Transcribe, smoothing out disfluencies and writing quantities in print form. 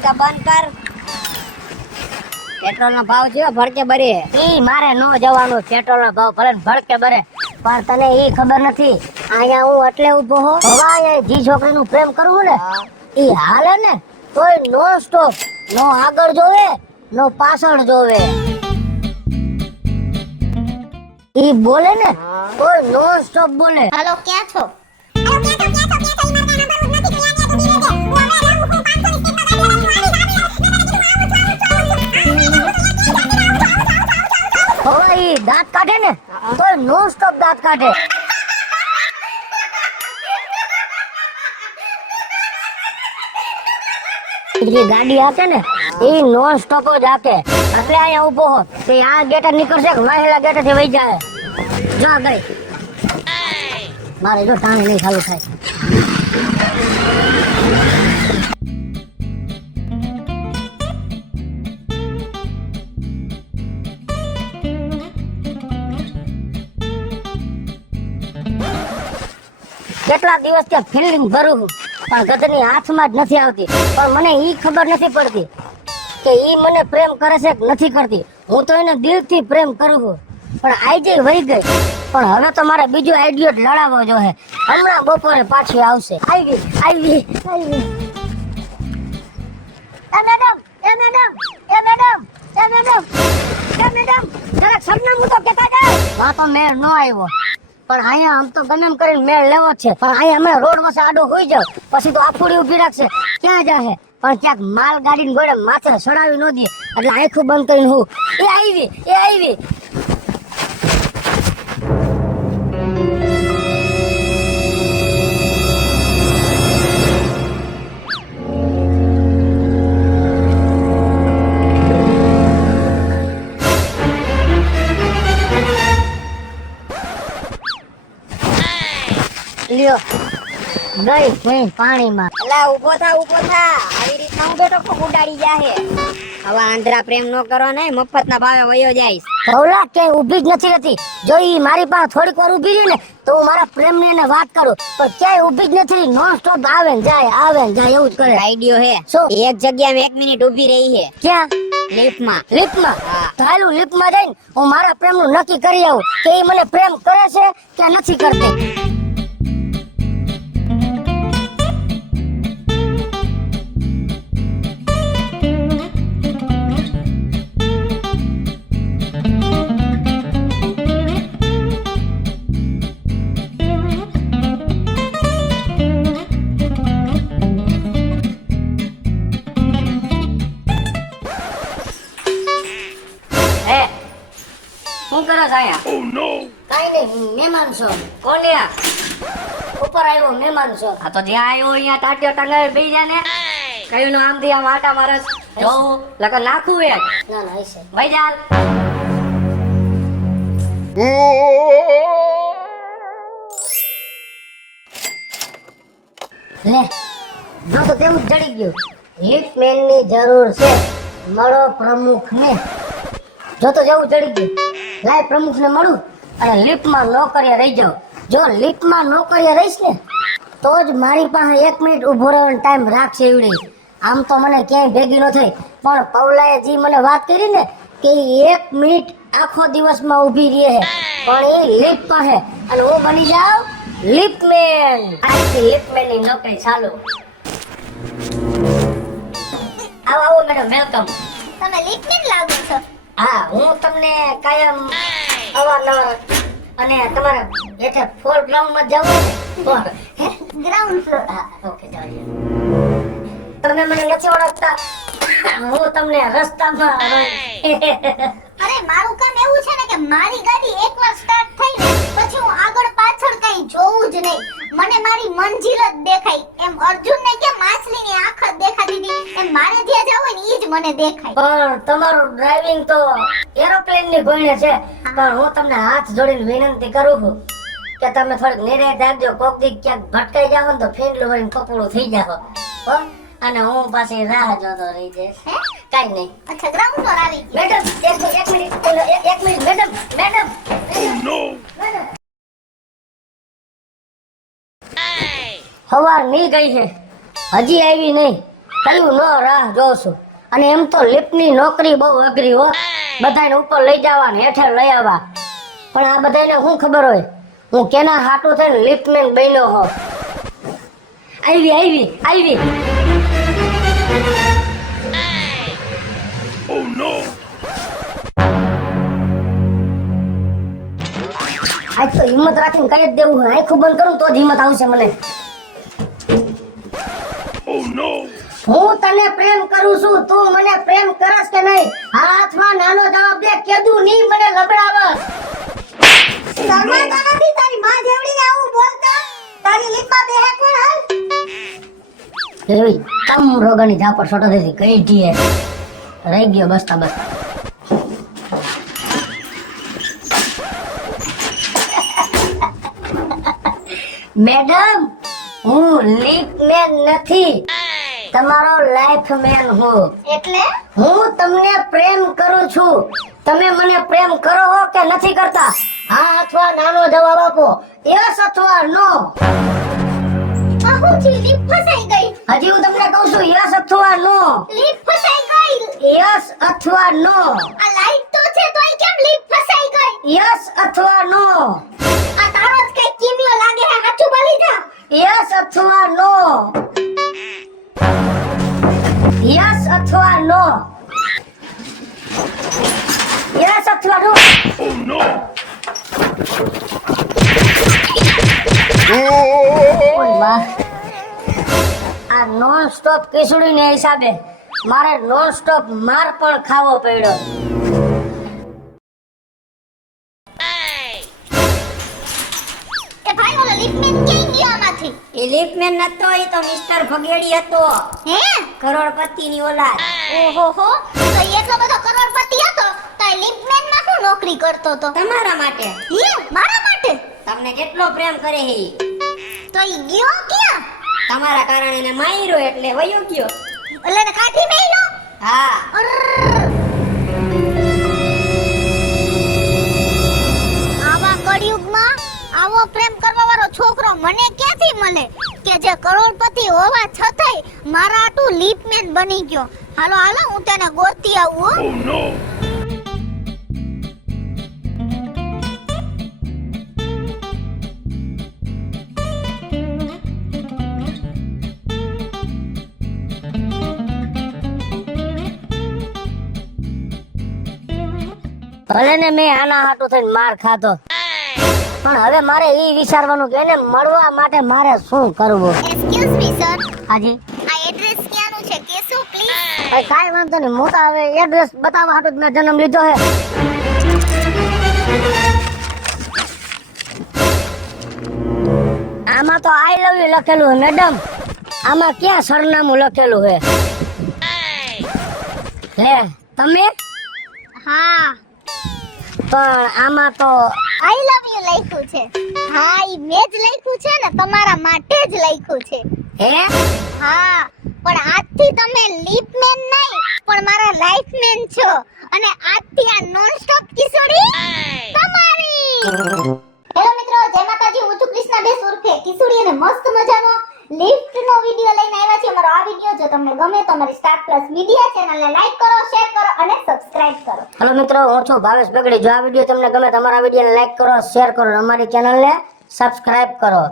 ગાડી તો બંધ કર. પેટ્રોલ નો ભાવ જો ભડકે બરે. ઈ મારે નો જવાનું. પેટ્રોલ નો ભાવ ભલે ભડકે બરે, પણ તને ઈ ખબર નથી અહીંયા હું એટલે ઉભો હો. હવા જી છોકરીનું પ્રેમ કરવું ને ઈ હાલે ને તોય નો સ્ટોપ. નો આગળ જોવે નો પાછળ જોવે. ઈ બોલે ને તોય નો સ્ટોપ બોલે. હાલો ક્યાં છો? હવે ઈ દાંત કાઢે ને તોય નો સ્ટોપ દાંત કાઢે. જે ગાડી હાકે ને એ નોન સ્ટોપ જ હાકે. એટલે અહીંયા ઉભો હો તે આ ગેટર નીકળશે કે વાહેલા ગેટર થી વહી જાય. જો ગઈ મારે જો ટાણી નહીં ચાલુ થાય. કેટલા દિવસ ત્યાં ફિલ્ડિંગ ભરું પણ ગધની હાથમાં જ નથી આવતી. પણ મને ઈ ખબર નથી પડતી કે ઈ મને પ્રેમ કરે છે કે નથી કરતી. હું તો એને દિલથી પ્રેમ કરું છું, પણ આજે વહી ગઈ. પણ હવે તો મારે બીજો આઈડિયો લડાવવો જોઈએ. હમણાં બપોરે પાછી આવશે. આવી એ મેડમ એ મેડમ એ મેડમ એ મેડમ એ મેડમ જરાક સરનામું તો કહેતા જાવ. હા તો મેળ નો આવ્યો, પણ અહીંયા આમ તો ગમે એમ કરીને મેળ લેવો છે. પણ અહીંયા અમે રોડ પાસે આડો હોઈ જાવ પછી તો આફુડી ઉભી રાખશે. ક્યાં જાહે? પણ ક્યાંક માલ ગાડીને ગોળે માથે સડાવી ન દે એટલે આંખું બંધ કરીને હું એ આવી. લ્યો ગઈ પાણીમાં. અલા ઊભો થા આવી રીતના હું બેઠો પગ ઉડાડી જાહે. હવે આંધ્રા પ્રેમ નો કરો ને, મફતના ભાવે વયો જાઈશ. ભવલા કે ઊભી જ નથી રહેતી. જો ઈ મારી પાસે થોડીક વાર ઊભી રહી ને તો હું મારા પ્રેમની એને વાત કરું, પણ ક્યાંય ઊભી જ નથી રહી. નોન સ્ટોપ આવે ને જાય એવું જ કરે. આઈડિયો હે. શું? એક જગ્યાએ 1 મિનિટ ઊભી રહી હે. ક્યાં? લિફ્ટમાં. તો હાલું લિફ્ટમાં જઈને હું મારા પ્રેમનું નક્કી કરી આવું કે ઈ મને પ્રેમ કરે છે કે નથી કરતી. શું કરો છો અહીંયા? કાઈ નહીં, મહેમાન છો. કોણ લ્યા? ઉપર આવ્યો મહેમાન છો. આ તો જ્યાં આવ્યો અહીંયા ટાટિયો ટંગાવી બેસી જા ને. કયું નો આમથી આમ આટા મારસ જોઉં લગન નાખું એક. ના હશે. ભાઈ જાલ. લે જો તો તેવું જ જડી ગયું. લિફ્ટમેન ની જરૂર છે, મળો પ્રમુખ ને. જો તો જેવું જડી ગયું. લાય પ્રમુખ ને મળું અને લિફ્ટમાં નોકરીએ રહી જાઉં. જો લિફ્ટમાં નોકરીએ રહીશ ને તો જ મારી પાસે 1 મિનિટ ઊભો રહેવાનો ટાઈમ રાખશે એવડી. આમ તો મને ક્યાંય ભેગી ન થઈ, પણ પૌલાએ જે મને વાત કરી ને કે 1 મિનિટ આખો દિવસમાં ઊભી રહે પણ એ લિફ્ટ પાસે, અને હું બની જાઉં લિફ્ટમેન. આજથી લિફ્ટમેન ની નોકરી ચાલુ. આવો મેડમ, વેલકમ. તમે લિફ્ટમેન લાગો છો? હા, હું તમને કાયમ અવારનવાર અને તમારે હેઠે ફોર ગ્રાઉન્ડ માં જવું હે ગ્રાઉન્ડ ફ્લોર. હા ઓકે ચાલો. તમે મને નથી ઓળખતા, હું તમને રસ્તામાં અરે મારું કામ એવું છે ને કે મારી ગાડી એકવાર સ્ટાર્ટ થઈ ને પછી હું આગળ પાછળ કઈ જોવું જ નહીં. મને મારી મંજિલ જ દેખાય. એમ અર્જુન ને કે માછલીની આંખ જ દેખાતી હતી, એમ મારે જ્યાં જવું હોય ને ઈ જ મને દેખાય. પણ તમારું ડ્રાઇવિંગ તો એરોપ્લેન ની ભણે છે. પણ હું તમને હાથ જોડીને વિનંતી કરું છું કે તમે થોડીક નિરાય રાખજો. કોક દી ક્યાંક ભટકાઈ જાવ ને તો ફેંડલું વળીને કપડું થઈ જાવ હો. અને હું પાછી રાહ જોતો રહી જઈશ. હે? કાઈ નહીં. અચ્છા ગ્રાઉન્ડ ફ્લોર આવી ગયું. મેડમ એક મિનિટ મેડમ. સવાર ની ગઈ છે, હજી આવી નહીં. કયું ન રાહ જોઉં છું. અને એમ તો લિફ્ટની નોકરી બહુ અઘરી હો. બધાને ઉપર લઈ જવા ને હેઠળ લઈ આવવા. પણ આ બધાને શું ખબર હોય હું કેના હાટું થઈને લિફ્ટમેન બન્યો હો. આવી આજ તો હિંમત રાખીને કઈ જ દેવું હોય. આંખું બંધ કરું તો જ હિંમત આવશે મને. હું તને પ્રેમ કરું છું, તું મને પ્રેમ કરસ કે નહીં? હાથમાં નાનો જવાબ દે. કેદું નહીં મને લબડાવસ. શરમાતા નથી તારી માં જેવડીને આવું બોલતા? તારી લીપમાં બેહે કોણ હાલ? એવી તમ રોગાની ઝાપડ છોટો દેતી કઈ ટીએ રહી ગયો બસતા બસતા. મેડમ હું લિફ્ટમેન નથી, તમારો લાઈફમેન હું. એટલે હું તમને પ્રેમ કરું છું. તમે મને પ્રેમ કરો હો કે નથી કરતા? હા અથવા નાનો જવાબ આપો. યસ અથવા નો. બાપુજી લીપ ફસાઈ ગઈ. હજી હું તમને કહું છું યસ અથવા નો. લીપ ફસાઈ ગઈ. યસ અથવા નો. આ લાઈટ તો છે તોય કેમ લીપ ફસાઈ ગઈ? યસ અથવા નો. આ તારો જ કઈ કિમિયો લાગે હે, સાચું બોલી જા. યસ અથવા નો. યસ અથવા નો. યસ અથવા નો. ઓય વાહ. આ નોન સ્ટોપ ખીચડીને હિસાબે મારે નોન સ્ટોપ માર પણ ખાવો પડ્યો. એ ભાઈ ઓલો લીપમેન ક્યાં ગયો આમાંથી? એ લિફ્ટમેન નતો, એ તો મિસ્ટર ફગેડી હતો. હે કરોડપતિની ઓલાદ. ઓહો હો, તો એટલો બધો કરોડપતિ હતો તો એ લીપમેન માં શું નોકરી કરતો તો? તમારા માટે. હે મારા માટે? તમને કેટલો પ્રેમ કરે હે. તો ઈ ગયો ક્યાં? તમારા કારણે એને માર્યો એટલે વયો ગયો. એટલે એને કાઢી મેલ્યો? હા. આવા કળિયુગમાં આવો પ્રેમ કરવા વાળો છોકરો મને ક્યાંથી મળે કે જે કરોડપતિ હોવા છતાંય મારા આટું લીપમેન બની ગયો. હાલો હાલો હું તેને ગોતી આવું હો. ભલે ને મેં આના હાટું થઈને માર ખાધો, પણ હવે મારે એ વિચારવાનું કે એને મળવા માટે મારે શું કરવું. એક્સક્યુઝ મી સર, હાજી. આ એડ્રેસ ક્યાંનું છે કેશો પ્લીઝ? ભાઈ કાંઈ વાંધો નહીં, હું તો હવે એડ્રેસ બતાવવા હાટું જ મેં જન્મ લીધો હે. આમાં તો આઈ લવ યુ લખેલું હે મેડમ. આમાં ક્યાં સરનામું લખેલું હે? હે તમે? હા, પણ આમાં તો આઈ લવ યુ લખ્યું છે. હા, ઈ મેં જ લખ્યું છે ને, તમારા માટે જ લખ્યું છે. હે હા, પણ આજથી તમે લીપમેન નહીં પણ મારા લાઈફમેન છો અને આજથી આ નોનસ્ટોપ કિશોરી તમારી. હેલો મિત્રો, જય માતાજી. હું છું કૃષ્ણાબેન ઉર્ફે કિશોરી અને મસ્ત મજાનો લિફ્ટ નો વિડિયો લઈને આવ્યા છીએ. અમારો આ વિડિયો જો તમને ગમે તો અમારી સ્ટાર પ્લસ મીડિયા ચેનલને લાઈક કરો, શેર કરો અને સબસ્ક્રાઇબ કરો. હેલો મિત્રો, હું છું ભાવેશ બગડી. જો આ વિડીયો તમને ગમે તો અમારા વિડીયોને લાઈક કરો, શેર કરો, અમારી ચેનલને સબસ્ક્રાઇબ કરો.